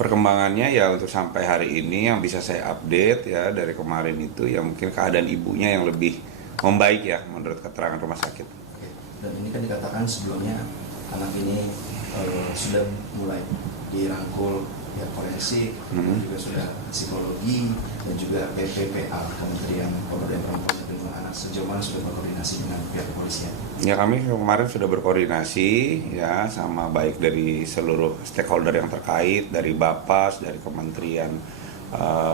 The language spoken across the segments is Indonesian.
Perkembangannya ya untuk sampai hari ini yang bisa saya update ya dari kemarin itu ya mungkin keadaan ibunya yang lebih membaik ya menurut keterangan rumah sakit. Oke. Dan ini kan dikatakan sebelumnya anak ini sudah mulai dirangkul ya forensik, juga sudah psikologi dan juga PPPA Kementerian Pemuda dan Perempuan dan Perlindungan Anak. Sejauh mana sudah berkoordinasi dengan pihak kepolisian? Ya kami kemarin sudah berkoordinasi ya sama baik dari seluruh stakeholder yang terkait, dari Bapas, dari Kementerian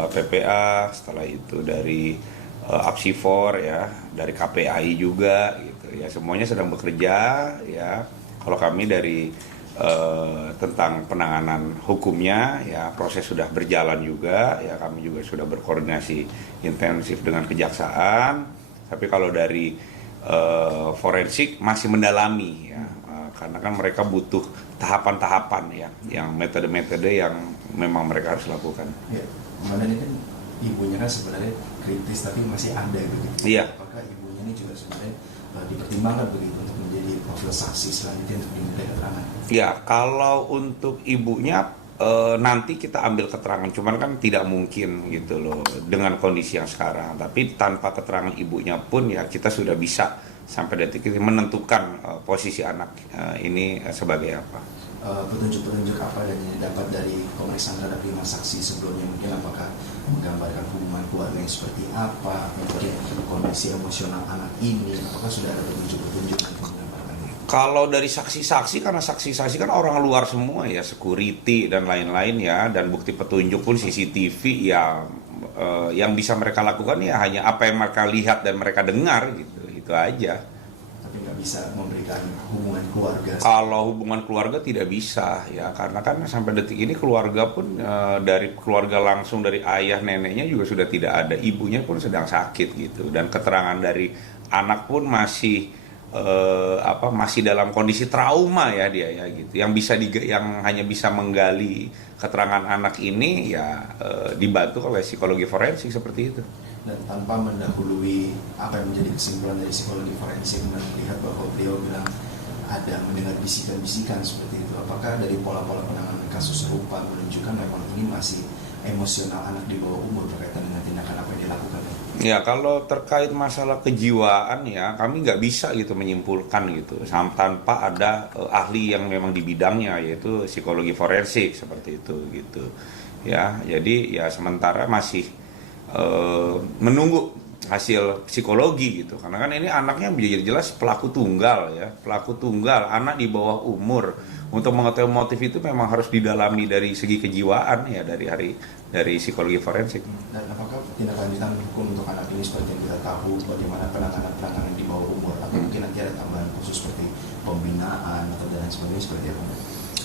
PPA, setelah itu dari Apsifor ya, dari KPAI juga gitu ya, semuanya sedang bekerja ya. Kalau kami dari tentang penanganan hukumnya ya proses sudah berjalan juga ya, kami juga sudah berkoordinasi intensif dengan kejaksaan. Tapi kalau dari forensik masih mendalami ya, karena kan mereka butuh tahapan-tahapan ya, yang metode-metode yang memang mereka harus lakukan. Ya, kemarin ini kan ibunya kan sebenarnya kritis tapi masih ada begitu. Iya. Apakah ibunya ini juga sebenarnya dipertimbangkan begitu untuk menjadi profil saksi selanjutnya untuk diminta keterangan? Ya, kalau untuk ibunya nanti kita ambil keterangan, cuman kan tidak mungkin gitu loh dengan kondisi yang sekarang. Tapi tanpa keterangan ibunya pun ya kita sudah bisa sampai detik ini menentukan posisi anak ini sebagai apa. Petunjuk-petunjuk apa yang didapat dari pemeriksaan terhadap 5 saksi sebelumnya, mungkin apakah menggambarkan hubungan keluarga yang seperti apa, mungkin kondisi emosional anak ini, apakah sudah ada petunjuk-petunjuk yang menggambarkan itu? Kalau dari saksi-saksi, karena saksi-saksi kan orang luar semua ya, security dan lain-lain ya, dan bukti petunjuk pun CCTV ya, yang bisa mereka lakukan ya hanya apa yang mereka lihat dan mereka dengar gitu, itu aja. Tapi nggak bisa memberikan hubungan keluarga. Kalau hubungan keluarga tidak bisa ya, karena kan sampai detik ini keluarga pun dari keluarga langsung dari ayah neneknya juga sudah tidak ada, ibunya pun sedang sakit gitu, dan keterangan dari anak pun masih masih dalam kondisi trauma ya dia ya gitu. Yang hanya bisa menggali keterangan anak ini ya dibantu oleh psikologi forensik seperti itu. Dan tanpa mendahului apa yang menjadi kesimpulan dari psikologi forensik, melihat bahwa beliau bilang ada mendengar bisikan-bisikan seperti itu, apakah dari pola-pola penanganan kasus serupa menunjukkan memang ini masih emosional anak di bawah umur berkaitan dengan tindakan apa yang dilakukan? Ya kalau terkait masalah kejiwaan ya kami nggak bisa gitu menyimpulkan gitu tanpa ada ahli yang memang di bidangnya, yaitu psikologi forensik seperti itu gitu ya. Jadi ya sementara masih menunggu hasil psikologi gitu, karena kan ini anaknya jelas pelaku tunggal ya, pelaku tunggal, anak di bawah umur. Untuk mengetahui motif itu memang harus didalami dari segi kejiwaan ya, dari psikologi forensik. Dan apakah tindak lanjutan hukum untuk anak ini seperti yang kita tahu, bagaimana penanganan di bawah umur, atau mungkin nanti ada tambahan khusus seperti pembinaan atau dan lain sebagainya seperti apa?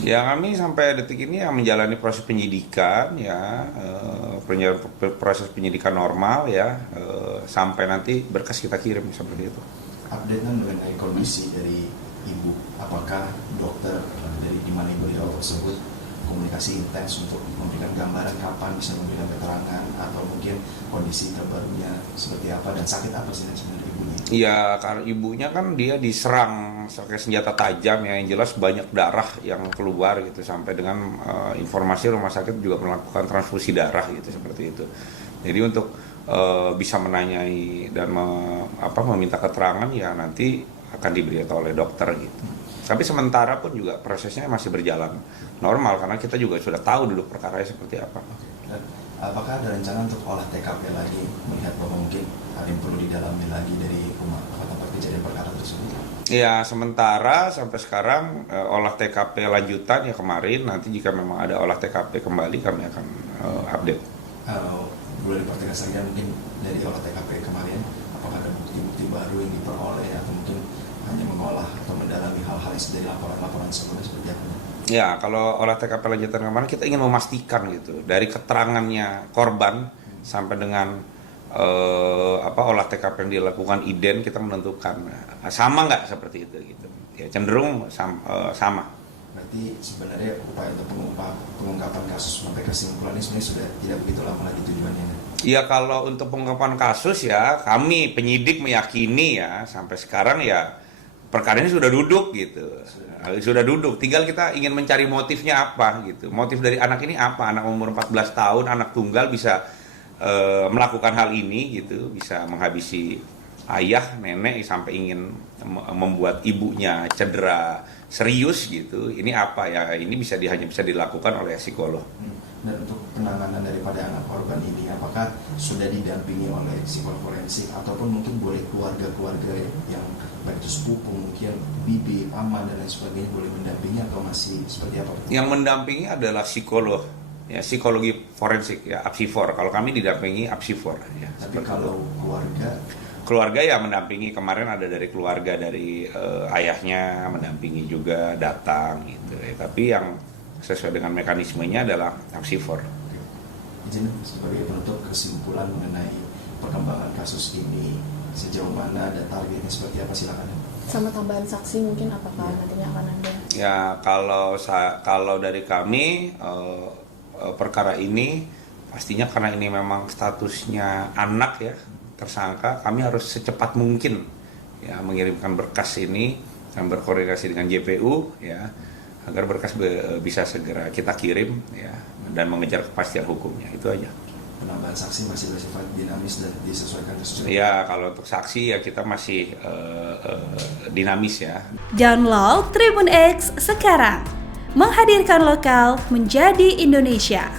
Ya kami sampai detik ini yang menjalani proses penyidikan ya, proses penyidikan normal ya, sampai nanti berkas kita kirim seperti itu. Update mengenai kondisi dari ibu, apakah dokter dari di mana ibu dirawat tersebut komunikasi intens untuk memberikan gambaran kapan bisa memberikan keterangan, atau mungkin kondisi terbarunya seperti apa dan sakit apa sih sebenarnya ibunya? Iya, karena ibunya kan dia diserang pakai senjata tajam ya, yang jelas banyak darah yang keluar gitu, sampai dengan informasi rumah sakit juga melakukan transfusi darah gitu seperti itu. Jadi untuk bisa menanyai dan meminta keterangan ya nanti akan diberitahu oleh dokter gitu. Tapi sementara pun juga prosesnya masih berjalan normal karena kita juga sudah tahu duduk perkaranya seperti apa. Dan apakah ada rencana untuk olah TKP lagi, melihat bahwa mungkin ada yang perlu didalami lagi dari rumah tempat kejadian perkara tersebut? Ya sementara sampai sekarang olah TKP lanjutan ya kemarin, nanti jika memang ada olah TKP kembali kami akan update. Boleh dipertegas saja mungkin dari olah TKP kemarin, apakah ada bukti-bukti baru yang diperoleh, atau mungkin hanya mengolah atau mendalami hal-hal dari laporan-laporan sebelumnya seperti apa? Ya kalau olah TKP lanjutan kemarin kita ingin memastikan gitu dari keterangannya korban sampai dengan olah TKP yang dilakukan IDEN, kita menentukan sama nggak seperti itu gitu. Ya cenderung sama. Berarti sebenarnya upaya untuk pengungkapan kasus sampai kesimpulan ini sebenarnya sudah tidak begitu lama lagi tujuannya. Ya kalau untuk pengungkapan kasus ya kami penyidik meyakini ya sampai sekarang ya perkara ini sudah duduk gitu. Sudah duduk, tinggal kita ingin mencari motifnya apa gitu. Motif dari anak ini apa? Anak umur 14 tahun, anak tunggal bisa melakukan hal ini gitu, bisa menghabisi ayah, nenek sampai ingin membuat ibunya cedera serius gitu. Ini apa ya? Ini hanya bisa dilakukan oleh psikolog. Dan untuk penanganan daripada anak korban ini, apakah sudah didampingi oleh psikolog forensik ataupun mungkin boleh keluarga-keluarga yang baik itu sepupu, mungkin bibi, paman dan lain sebagainya boleh mendampingi atau masih seperti apa? Yang mendampingi adalah psikolog, ya psikologi forensik ya, apsifor. Kalau kami didampingi apsifor. Ya, tapi kalau keluarga ya mendampingi. Kemarin ada dari keluarga dari ayahnya mendampingi juga datang gitu. Ya. Tapi yang sesuai dengan mekanismenya adalah apsifor. Izin sebagai penutup kesimpulan mengenai perkembangan kasus ini, sejauh mana ada targetnya seperti apa, silakan. Sama tambahan saksi mungkin apakah nantinya akan ada? Ya kalau dari kami perkara ini pastinya karena ini memang statusnya anak ya tersangka, kami harus secepat mungkin ya mengirimkan berkas ini dan berkoordinasi dengan JPU ya agar berkas bisa segera kita kirim ya dan mengejar kepastian hukumnya. Itu aja. Penambahan saksi masih bersifat dinamis dan disesuaikan kasus. Ya kalau untuk saksi ya kita masih dinamis ya. Download Tribun X sekarang, menghadirkan lokal menjadi Indonesia.